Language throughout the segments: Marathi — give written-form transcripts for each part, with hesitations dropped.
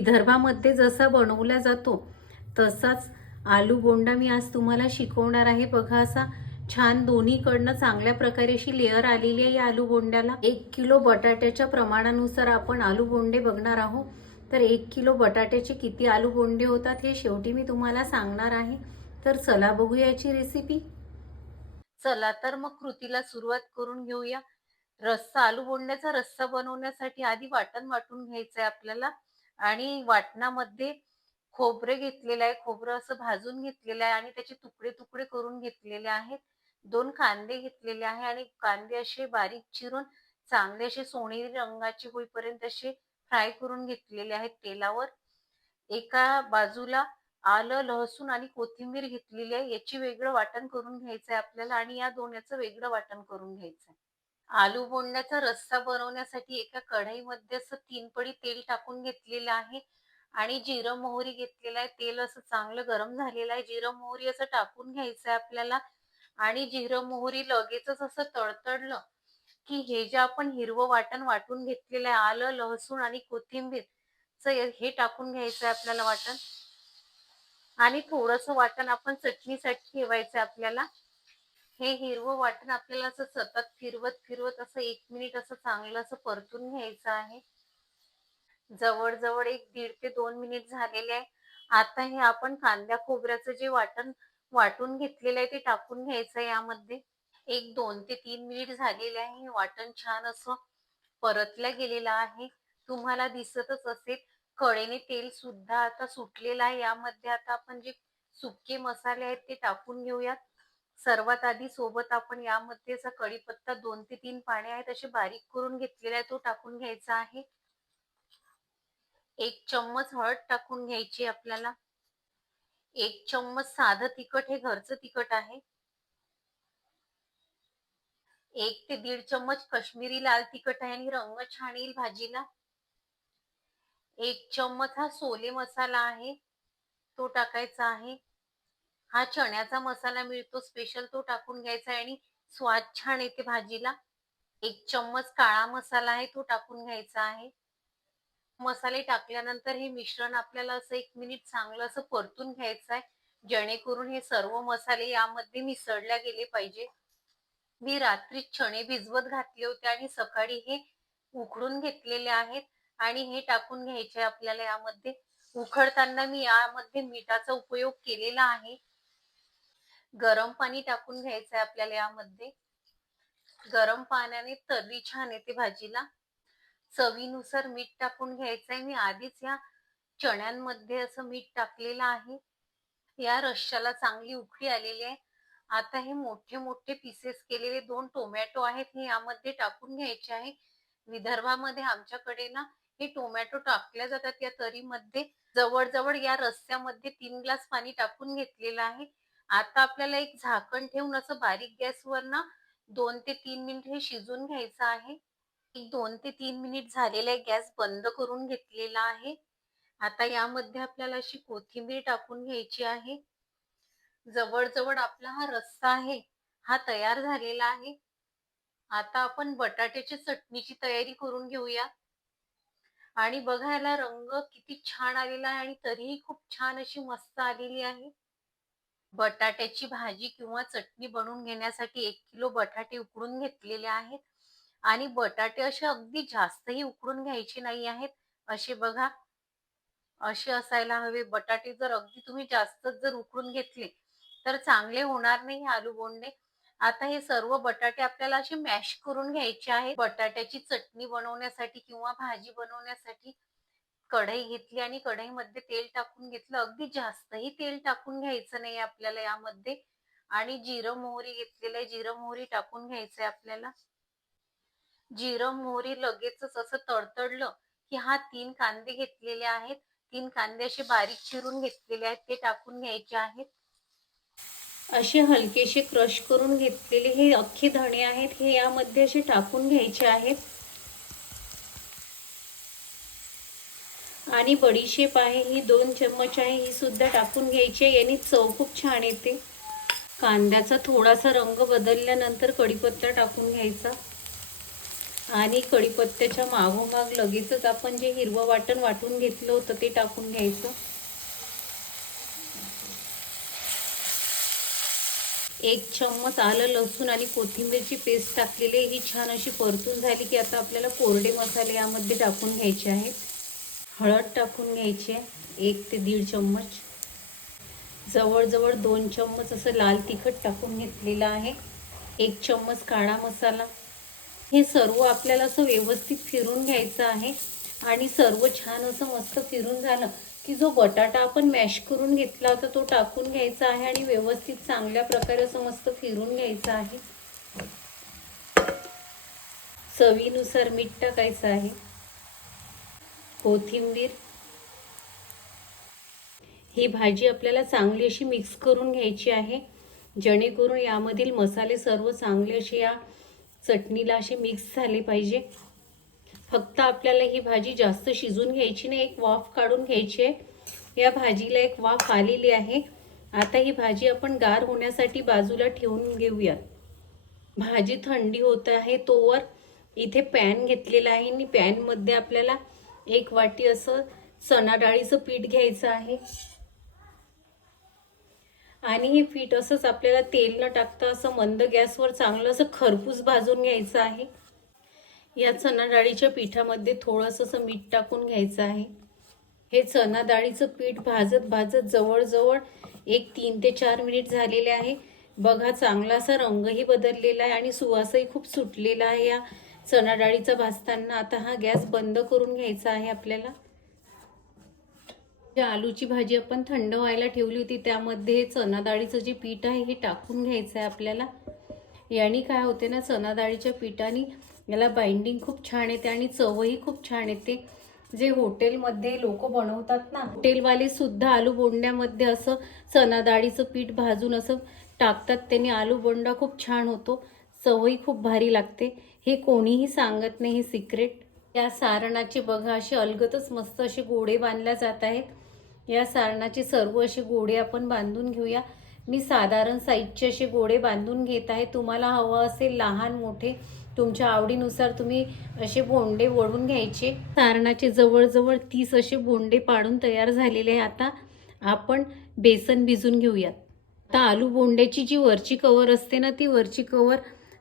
विदर्भामध्ये जसा बनवला जातो तसाच आलू बोंडा मी आज तुम्हाला शिकवणार आहे। बघा, असा छान दोन्हीकडनं चांगल्या प्रकारे अशी लेअर आलेली आहे या आलू बोंड्याला। 1 किलो बटाट्याच्या प्रमाणानुसार आपण आलू बोंडे बघणार आहोत। तर 1 किलो बटाट्याचे किती आलू बोंडे होतात हे शेवटी मी तुम्हाला सांगणार आहे। तर चला बघूया याची रेसिपी। चला तर मग कृतीला सुरुवात करून घेऊया। रस्सा, आलू बोंड्याचा रस्सा बनवण्यासाठी आधी वाटण वाटून घ्यायचं आहे आपल्याला। आणि वाटणामध्ये खोबरे घेतलेलं आहे, खोबरं असं भाजून घेतलेलं आहे आणि त्याचे तुकडे तुकडे करून घेतलेले आहेत। 2 कांदे घेतलेले आहे आणि कांदे असे बारीक चिरून चांगले असे सोनेरी रंगाचे होईपर्यंत असे फ्राय करून घेतलेले आहेत तेलावर। एका बाजूला आलं, लसूण आणि कोथिंबीर घेतलेली आहे, याची वेगळं वाटण करून घ्यायचं आहे आपल्याला आणि या दोन्हीचं वेगळं वाटण करून घ्यायचं आहे। आलू बोंड्याचा रस्सा बनवण्यासाठी एका कढईमध्ये असं 3 पळी तेल टाकून घेतलेलं आहे आणि जिरं मोहरी घेतलेलं आहे। तेल असं चांगलं गरम झालेलं आहे, जिरं मोहरी असं टाकून घ्यायचं आहे आपल्याला। आणि जिरं मोहरी लगेचच असं तडतडलं की हे जे आपण हिरवं वाटण वाटून घेतलेलं आहे, आलं, लसूण आणि कोथिंबीर हे टाकून घ्यायचं आहे आपल्याला वाटण। आणि थोडंसं वाटण आपण चटणीसाठी ठेवायचं आहे आपल्याला। हे हिरवं वाटण आपल्याला असं सतत फिरवत फिरवत असं 1 मिनिट असं चांगलं असं परतून घ्यायचं आहे। जवळजवळ 1 ते 2 मिनिट झालेले आहे। आता हे आपण कांद्या खोबऱ्याचं जे वाटण वाटून घेतलेलं आहे ते टाकून घ्यायचं आहे यामध्ये। 2 ते 3 मिनिट झालेले आहे। हे वाटण छान असं परतलं गेलेलं आहे, तुम्हाला दिसतच असेल। कढईने तेल सुद्धा आता सुटलेलं आहे। यामध्ये आता आपण जे सुके मसाले आहेत ते टाकून घेऊयात। सर्वात आधी सोबत आपण यामध्ये असा कढीपत्ता 2 ते 3 पाने आहेत असे बारीक करून घेतलेला आहे तो टाकून घ्यायचा आहे। 1 चम्मच हळद टाकून घ्यायची आपल्याला। 1 चम्मच साधं तिखट, हे घरचं तिखट आहे। 1 ते 1.5 चम्मच कश्मीरी लाल तिखट आहे आणि रंग छान येईल भाजीला। 1 चम्मच हा सोले मसाला आहे, तो टाकायचा आहे। हा चण्याचा मसाला मिळतो स्पेशल, तो टाकून घ्यायचा आहे आणि स्वाद छान येते भाजीला। 1 चम्मच काळा मसाला आहे, तो टाकून घ्यायचा आहे। मसाले टाकल्यानंतर हे मिश्रण आपल्याला असं 1 मिनिट चांगलं असं परतून घ्यायचं आहे, जेणेकरून हे सर्व मसाले यामध्ये मिसळले गेले पाहिजे। मी रात्री चणे भिजवत घातले होते आणि सकाळी हे उकडून घेतलेले आहेत आणि हे टाकून घ्यायचे आपल्याला यामध्ये। उकडताना मी यामध्ये मीठाचा उपयोग केलेला आहे। गरम पाणी टाकून घ्यायचं आहे आपल्याला यामध्ये। गरम पाण्याने तर्री छान येते भाजीला। चवीनुसार मीठ टाकून घ्यायचं आहे। मी आधीच या चण्यांमध्ये असं मीठ टाकलेलं आहे। या रश्श्याला चांगली उकळी आलेली आहे। आता हे मोठे मोठे पीसेस केलेले 2 टोमॅटो आहेत, हे यामध्ये टाकून घ्यायचे आहे। विदर्भामध्ये आमच्याकडे ना हे टोमॅटो टाकल्या जातात या तरीमध्ये। जवळजवळ या रस्स्यामध्ये 3 ग्लास पाणी टाकून घेतलेलं आहे। आता आपल्याला एक झाकण ठेवून असं बारीक गॅसवर ना 2 ते 3 मिनिट हे शिजून घ्यायचं आहे। 2 ते 3 मिनिट झालेले आहे, गॅस बंद करून घेतलेला आहे। आता यामध्ये आपल्याला अशी कोथिंबीर टाकून घ्यायची आहे। जवळजवळ आपला हा रस्सा आहे हा तयार झालेला आहे। आता आपण बटाट्याच्या चटणीची तयारी करून घेऊया। आणि बघा याला रंग किती छान आलेला आहे आणि तरीही खूप छान अशी मस्त आलेली आहे। बटाट्याची भाजी किंवा चटणी बनवून घेण्यासाठी 1 किलो बटाटे उकडून घेतलेले आहेत आणि बटाटे असे अगदी जास्तही उकडून घ्यायचे नाही आहेत। असे बघा, असे असायला हवे बटाटे। जर अगदी तुम्ही जास्तच जर उकडून घेतले तर चांगले होणार नाही आलू बोंडे। आता हे सर्व बटाटे आपल्याला असे मॅश करून घ्यायचे आहे। बटाट्याची चटणी बनवण्यासाठी किंवा भाजी बनवण्यासाठी कढई घेतली आणि कढईमध्ये तेल टाकून घेतलं। अगदी जास्तही तेल टाकून घ्यायचं नाही आपल्याला यामध्ये। आणि जिरं मोहरी घेतलेलं आहे, जिरं मोहरी टाकून घ्यायचंय आपल्याला। जिरं मोहरी लगेचच असं तडतडलं की हा 3 कांदे घेतलेले आहेत, 3 कांदे असे बारीक चिरून घेतलेले आहेत ते टाकून घ्यायचे आहेत। असे हलकेसे क्रश करून घेतलेले हे अख्खे धणे आहेत, हे यामध्ये असे टाकून घ्यायचे आहेत। आणि बडीशेप आहे ही 2 चम्मच आहे, ही सुद्धा टाकून घ्यायची आहे, याने चव खूप छान येते। कांद्याचा थोडासा रंग बदलल्यानंतर कढीपत्ता टाकून घ्यायचा आणि कढीपत्त्याच्या मागोमाग लगेचच आपण जे हिरवं वाटण वाटून घेतलं होतं ते टाकून घ्यायचं. 1 चम्मच आलं लसूण आणि कोथिंबीरची पेस्ट टाकलेली आहे. ही छान अशी परतून झाली की आता आपल्याला कोरडे मसाले यामध्ये टाकून घ्यायचे आहेत. हळद टाकून घ्यायची आहे 1 ते 1.5 चम्मच. जवळजवळ 2 चम्मच असं लाल तिखट टाकून घेतलेलं आहे. 1 चम्मच काळा मसाला. हे सर्व आपल्याला असं व्यवस्थित फिरून घ्यायचं आहे आणि सर्व छान असं मस्त फिरून झालं की जो बटाटा आपण मॅश करून घेतला होता तो टाकून घ्यायचा आहे आणि व्यवस्थित चांगल्या प्रकारे असं मस्त फिरून घ्यायचं आहे. चवीनुसार मीठ टाकायचं आहे. कोथिंबीर. ही भाजी आपल्याला चांगली अशी मिक्स करून घ्यायची आहे जेणेकरून यामधील मसाले सर्व चांगले असे या चटणीला असे मिक्स झाले पाहिजे. फक्त आपल्याला ही भाजी जास्त शिजून घ्यायची नाही, एक वाफ काढून घ्यायची आहे. या भाजीला एक वाफ आलेली आहे. आता ही भाजी आपण गार होण्यासाठी बाजूला ठेवून घेऊया. भाजी थंडी होत आहे तोवर इथे पॅन घेतलेला आहे आणि पॅनमध्ये आपल्याला 1 वाटी असं चणा डाळीचं पीठ घ्यायचं आहे आणि हे पीठ असंच आपल्याला तेल न टाकता असं मंद गॅसवर चांगलं असं खरपूस भाजून घ्यायचं आहे. या चणा डाळीच्या पिठामध्ये थोडंसं असं मीठ टाकून घ्यायचं आहे. हे चणा डाळीचं पीठ भाजत भाजत जवळजवळ 3 ते 4 मिनिट झालेले आहे. बघा चांगला असा रंगही बदललेला आहे आणि सुवासही खूप सुटलेला आहे या चणा डाळीचा भाजताना. आता हा गॅस बंद करून घ्यायचा आहे आपल्याला. जी आलूची भाजी आपण थंड व्हायला ठेवली होती त्यामध्ये हे चणा डाळीचं जे पीठ आहे हे टाकून घ्यायचं आहे आपल्याला. याने काय होते ना, चणा डाळीच्या पिठाने याला बाइंडिंग खूप छान येते आणि चवही खूप छान येते. जे हॉटेलमध्ये लोक बनवतात ना, हॉटेलवाले सुद्धा आलू बोंड्यामध्ये असं चणा डाळीचं पीठ भाजून असं टाकतात. त्याने आलू बोंडा खूप छान होतो, चवही खूप भारी लागते. हे कोणीही सांगत नाही, हे सिक्रेट. या सारणाचे बघा असे अलगतच मस्त असे गोळे बांधल्या जात आहेत. या सारणाचे सर्व असे गोळे आपण बांधून घेऊया. मी साधारण साईजचे असे गोळे बांधून घेत आहे. तुम्हाला हवं असेल लहान मोठे तुमच्या आवडीनुसार तुम्ही असे बोंडे वळून घ्यायचे. सारणाचे जवळजवळ 30 असे बोंडे पाडून तयार झालेले आहे. आता आपण बेसन भिजून घेऊयात. आता आलू बोंड्याची जी वरची कवर असते ना, ती वरची कवर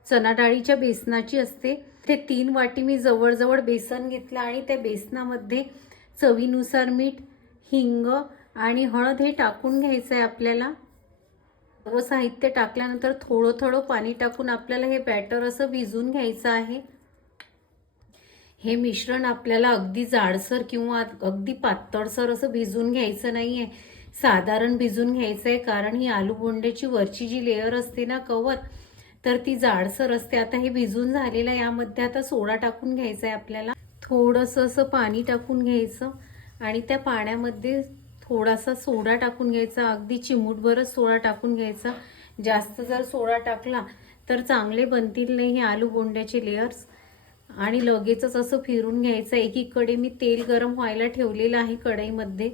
चणा डाळीच्या बेसनाची असते. ते 3 वाटी मी जवळजवळ बेसन घेतलं आणि त्या बेसनामध्ये चवीनुसार मीठ, हिंग आणि हळद हे टाकून घ्यायचं आहे आपल्याला. सर्व साहित्य टाकल्यानंतर थोडं थोडं पाणी टाकून आपल्याला हे बॅटर असं भिजून घ्यायचं आहे. हे मिश्रण आपल्याला अगदी जाडसर किंवा अगदी पातळसर असं भिजून घ्यायचं नाही आहे, साधारण भिजून घ्यायचं आहे. कारण ही आलू बोंड्याची वरची जी लेअर असते ना कवर, तर ती जाडसर असते. आता हे भिजून झालेलं आहे. यामध्ये आता सोडा टाकून घ्यायचा आहे आपल्याला. थोडंसं असं पाणी टाकून घ्यायचं आणि त्या पाण्यामध्ये थोडासा सोडा टाकून घ्यायचा. अगदी चिमूटभरच सोडा टाकून घ्यायचा. जास्त जर सोडा टाकला तर चांगले बनतील नाही हे आलू बोंड्याचे लेयर्स. आणि लगेचच असं फिरून घ्यायचं. एकीकडे मी तेल गरम व्हायला ठेवलेलं आहे कढईमध्ये.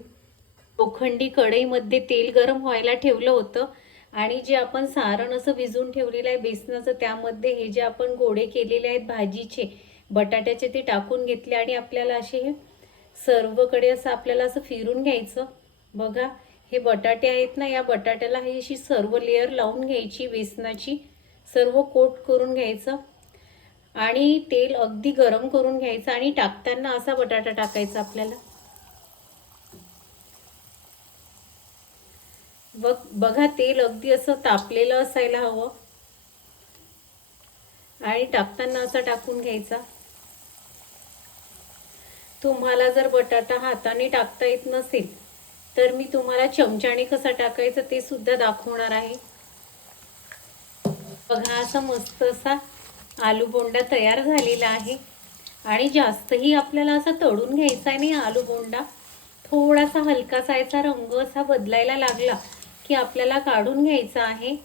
लोखंडी कढईमध्ये तेल गरम व्हायला ठेवलं होतं आणि जे आपण सारण असं भिजून ठेवलेलं आहे बेसनाचं, त्यामध्ये हे जे आपण गोळे केलेले आहेत भाजीचे बटाट्याचे ते टाकून घेतले आणि आपल्याला असे हे सर्वकडे असं आपल्याला असं फिरून घ्यायचं. बघा हे बटाटे आहेत ना, या बटाट्याला ही अशी सर्व लेअर लावून घ्यायची बेसनाची, सर्व कोट करून घ्यायचं आणि तेल अगदी गरम करून घ्यायचं आणि टाकताना असा बटाटा टाकायचा आपल्याला. बघा तेल अगदी असं तापलेलं असायला हवं आणि टाकताना असं टाकून घ्यायचा. तुम्हाला जर बटाटा हाताने टाकता येत नसेल तर मी तुम्हाला चमच्याने कसा टाकायचा ते सुद्धा दाखवणार आहे. बघा असा मस्त असा आलू बोंडा तयार झालेला आहे आणि जास्तही आपल्याला असा तळून घ्यायचा नाही आलू बोंडा. थोडासा हलकासा याचा रंग असा बदलायला लागला की आपल्याला काढून घ्यायचा आहे.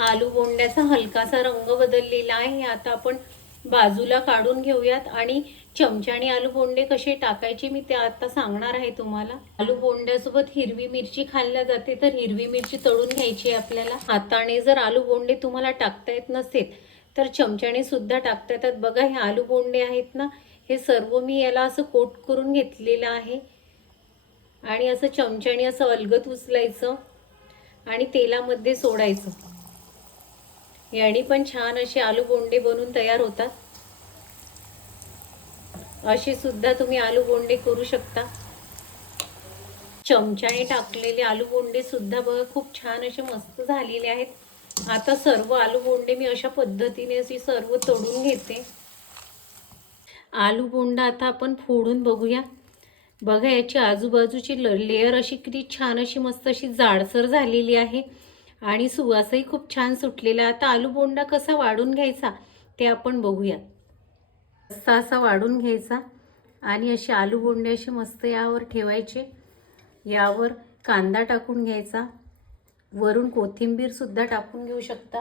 आलू बोंड्याचा हलकासा रंग बदललेला आहे. आता आपण बाजूला काढून घेऊयात आणि चमच्याने आलू बोंडे कसे टाकायचे मी ते आता सांगणार आहे तुम्हाला. आलू बोंड्यासोबत हिरवी मिरची खाल्ल्या जाते, तर हिरवी मिरची तळून घ्यायची आपल्याला. हाताने जर आलू बोंडे तुम्हाला टाकता येत नसेल तर चमच्याने सुद्धा टाकता येतात. बघा हे आलू बोंडे आहेत ना, हे सर्व मी याला असं कोट करून घेतलेलं आहे आणि असं चमच्याने असं अलगद उचलायचं आणि तेलामध्ये सोडायचं. याने पण छान असे आलू बोंडे बनून तयार होतात. असे सुद्धा तुम्ही आलू बोंडे करू शकता. चमच्याने टाकलेले आलू बोंडे सुद्धा बघा खूप छान असे मस्त झालेले आहेत. आता सर्व आलू बोंडे मी अशा पद्धतीने असे सर्व तळून घेते. आलू बोंडा आता आपण फोडून बघूया. बघा याची आजूबाजूची लेयर अशी किती छान अशी मस्त अशी जाडसर झालेली आहे आणि सुवासही खूप छान सुटलेला. आता आलू बोंडा कसा वाढून घ्यायचा ते आपण बघूया. असा वाढून घ्यायचा आणि असे आलू बोंडे असे मस्त यावर ठेवायचे. यावर कांदा टाकून घ्यायचा, वरून कोथिंबीर सुद्धा टाकून घेऊ शकता.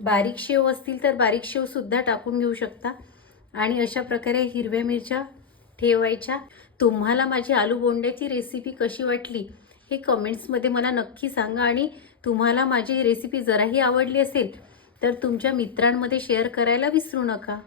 बारीक शेव असतील तर बारीक शेव सुद्धा टाकून घेऊ शकता आणि अशा प्रकारे हिरव्या मिरच्या ठेवायच्या. तुम्हाला माझी आलू बोंड्याची रेसिपी कशी वाटली हे कमेंट्समध्ये मला नक्की सांगा आणि तुम्हाला माझी रेसिपी जराही आवडली असेल तर तुमच्या मित्रांमध्ये शेअर करायला विसरू नका.